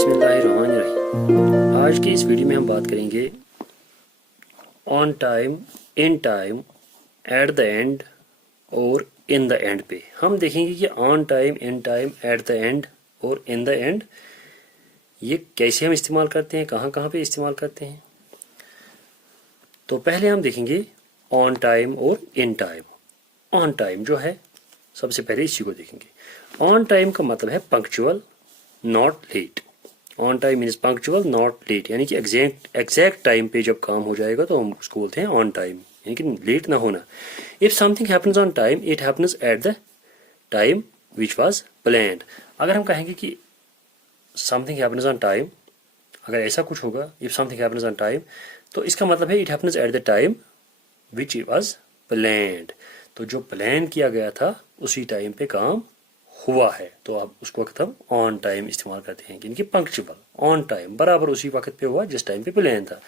बिस्मिल्लाहिर्रहमानिर्रहीम। आज की इस वीडियो में हम बात करेंगे on time, in time, eight the end और इन द एंड पे। हम देखेंगे कि on time, in time, eight the end और इन द एंड ये कैसे हम इस्तेमाल करते हैं, कहाँ कहाँ पे इस्तेमाल करते हैं। तो पहले हम देखेंगे ऑन टाइम और इन टाइम। ऑन टाइम जो है, सबसे पहले इसी को देखेंगे। ऑन टाइम का मतलब है punctual, not let. On time means punctual, not let, यानी कि एग्जैक्ट टाइम पे जब काम हो जाएगा तो हम उसको बोलते हैं ऑन टाइम, यानी कि लेट ना होना। If something happens on time, it happens at the time which was planned. अगर हम कहेंगे कि समथिंग हैपन्स ऑन टाइम, अगर ऐसा कुछ होगा, if something happens on time, तो इसका मतलब है it happens at the time which was planned. तो जो प्लान किया गया था उसी टाइम पे काम हुआ है, तो अब उस वक्त हम ऑन टाइम इस्तेमाल करते हैं, यानी कि पंक्चुअल, ऑन टाइम, बराबर उसी वक्त पे हुआ जिस टाइम पे प्लान था।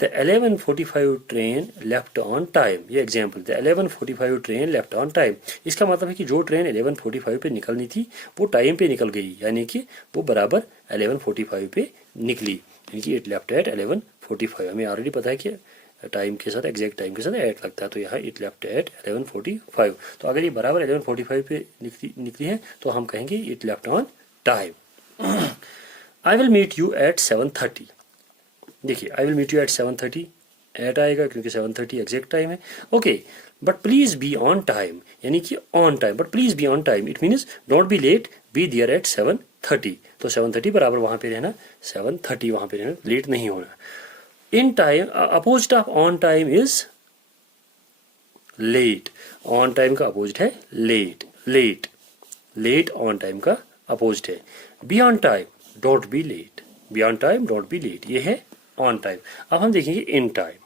The 11:45 train left on time, ये example, the 11:45 train left on time. इसका मतलब है कि जो ट्रेन 11:45 पे निकलनी थी वो टाइम पे निकल गई, यानी कि वो बराबर 11:45 पे निकली, यानी कि इट लेफ्ट एट 11:45। हमें ऑलरेडी पता है कि टाइम के साथ, एग्जैक्ट टाइम के साथ एट लगता है, तो यहाँ इट लेफ्ट एट 11:45। तो अगर ये बराबर 11:45 पे निकली है तो हम कहेंगे it left on time. I will meet you at 7:30। देखिए, I will meet you at 7:30, at आएगा क्योंकि 7:30 एग्जैक्ट टाइम है। Okay, but please be on time, यानी कि on time, but please be on time, it means don't be late, be there at 7:30। तो 7:30 बराबर वहाँ पे रहना, 7:30 वहाँ पे रहना, लेट नहीं होना। In time, opposite of on time is late. On time का opposite है late. Late on time का opposite है। Be on time, don't be late. Be on time, don't be late. ये है on time. अब हम देखेंगे in time.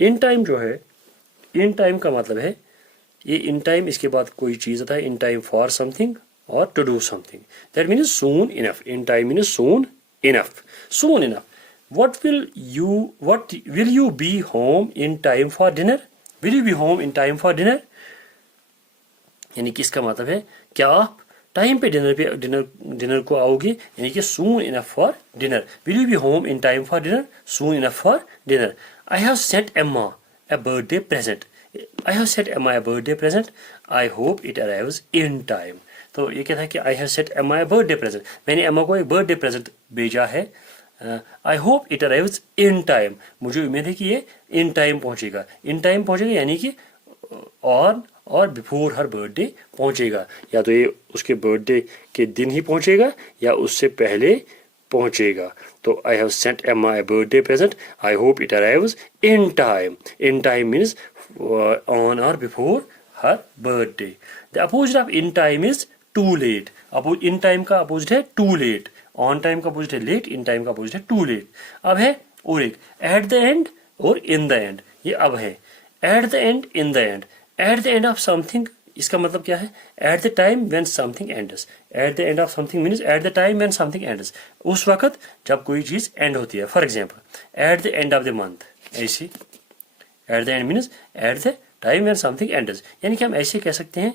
In time जो है, in time का मतलब है, ये in time इसके बाद कोई चीज़ आता है, in time for something or to do something. That means soon enough. In time means soon enough. Soon enough. What will you be home in time for dinner? Will you be home in time for dinner? यानी कि इसका मतलब है क्या आप time पे dinner को आओगे, यानी कि soon enough for dinner. Will you be home in time for dinner? Soon enough for dinner. I have sent Emma a birthday present. I have sent Emma a birthday present. I hope it arrives in time. तो ये क्या था कि I have sent Emma a birthday present. मैंने Emma को एक birthday present भेजा है। आई hope it arrives in time, मुझे उम्मीद है कि ये इन टाइम पहुंचेगा। इन टाइम पहुंचेगा यानी कि ऑन और बिफोर हर बर्थडे पहुंचेगा, या तो ये उसके बर्थडे के दिन ही पहुंचेगा या उससे पहले पहुंचेगा। तो I have sent Emma a birthday present, I hope it arrives in time. In time means on और before her birthday. The opposite of in time is too late. In time का अपोजिट है too late. On time का opposite है late, in time का opposite है too late. अब है और एक एट द एंड और इन द एंड। ये अब है at the end, in the end. At the end of something, इसका मतलब क्या है, at the time when something ends. At the end of something means at the time when something ends, उस वक्त जब कोई चीज एंड होती है। For example at the end of the month, ऐसी at the end means at the time when something ends, यानी कि हम ऐसे कह सकते हैं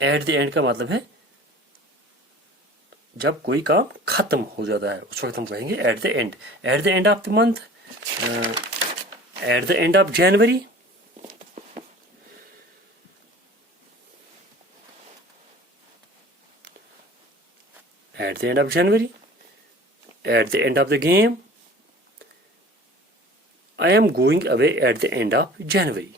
एट द एंड का मतलब है जब कोई काम खत्म हो जाता है उस वक्त हम कहेंगे eight the end. At the end of the month, eight the end of January, eight the end of January, eight the end of the game, I am going away at the end of January,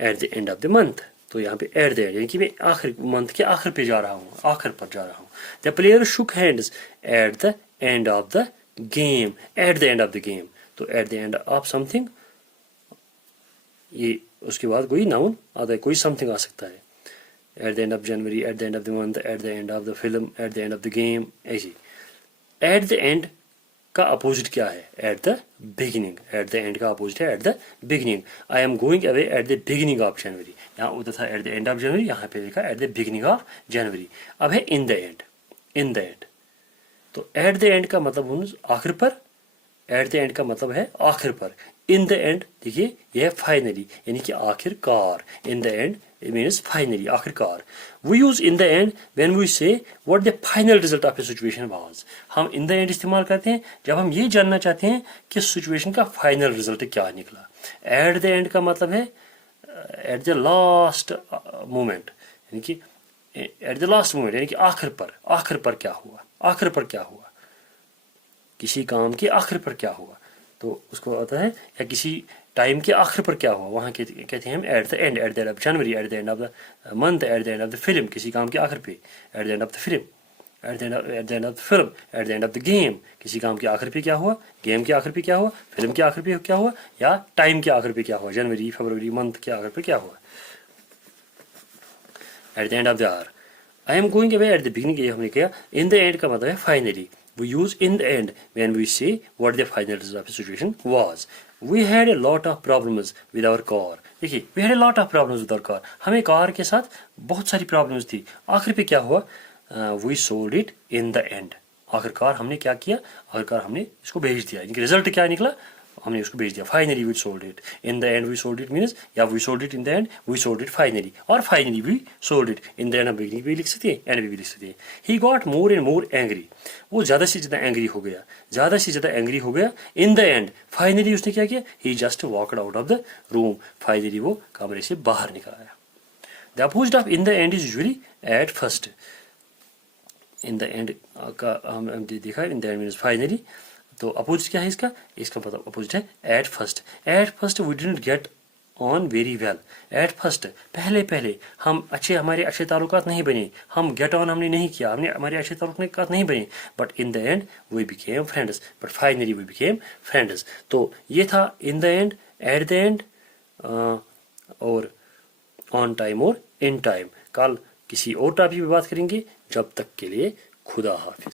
eight the end of the month. तो यहाँ पे eight the and यानी कि मैं आखिर month के आखिर पे जा रहा हूँ, आखिर पर जा रहा हूँ। The player shook hands at the end of the game, at the end of the game. तो at the end of something, ये उसके बाद कोई नाउन आता है, कोई समथिंग आ सकता है। At the end of January, eight the end of the month, eight the end of the film, eight the end of the game, ऐसी। एट द एंड का अपोजिट क्या है, at the beginning. Eight the end का opposite है at the beginning. I am going away at the beginning of January, यहाँ उधर था eight the end of January, यहाँ पे लिखा eight the beginning of January. अब है इन the end, in the and. तो एट द एंड का मतलब आखिर पर, एट द एंड का मतलब है आखिर पर। इन द एंड देखिए यह है फाइनली, यानी कि आखिरकार। इन the and it means finally, आखिरकार. We use in the end when we say what the final result of a situation was. हम in the end इस्तेमाल करते हैं जब हम ये जानना चाहते हैं कि situation का final result क्या निकला. At the end का मतलब है at the last moment, यानी कि at the last moment, यानी कि आखिर पर क्या हुआ, किसी काम के आखिर पर क्या हुआ, तो उसको आता है, या किसी टाइम के आखिर पर क्या हुआ, वहाँ कहते हैं हम eight the end of January, eight the end of the month, eight the end of the film, किसी काम के आखिर पे, eight the end of the film, eight the end of the film, eight the end of the game, किसी काम के आखिर पे क्या हुआ, गेम के आखिर पे क्या हुआ, फिल्म के आखिर पे क्या हुआ, या टाइम के आखिर पे क्या हुआ, जनवरी, फरवरी, मंथ के आखिर पे क्या हुआ. At the end of the hour. I am going away at the beginning, ये हमने किया. इन द एंड का मतलब है finally. We use in the end when we say what the final result of the situation was. We had a lot of problems with our car. देखिए, we had a lot of problems with our car. हमें car के साथ बहुत सारी problems थी. आखिर पे क्या हुआ? We sold it in the end. आखिरकार हमने क्या किया? आखिरकार हमने इसको बेच दिया. इनकी रिजल्ट क्या निकला? हमने उसको बेच दिया. Finally we sold it. In the end we sold it means, या we sold it in the end, we sold it finally. और finally we sold it. In the end हम beginning भी लिख सकते हैं, end भी लिख सकते हैं. He got more and more angry. वो ज़्यादा से ज़्यादा एंग्री हो गया. In the end, finally उसने क्या किया? He just walked out of the room. Finally वो कमरे से बाहर निकल आया. The opposite of in the end is usually at first. In the end का हम देखा, in the end means finally. तो अपोजिट क्या है इसका मतलब अपोजिट है at first we didn't get on very well. At first पहले हमारे अच्छे ताल्लुकात नहीं बने, हम गेट ऑन हमने नहीं किया, हमारे अच्छे ताल्लुकात नहीं बने. But in the end we became friends, but finally we became friends. तो ये था in the end, at the end और ऑन टाइम और इन टाइम. कल किसी और टॉपिक पे बात करेंगे. जब तक के लिए खुदा हाफिज.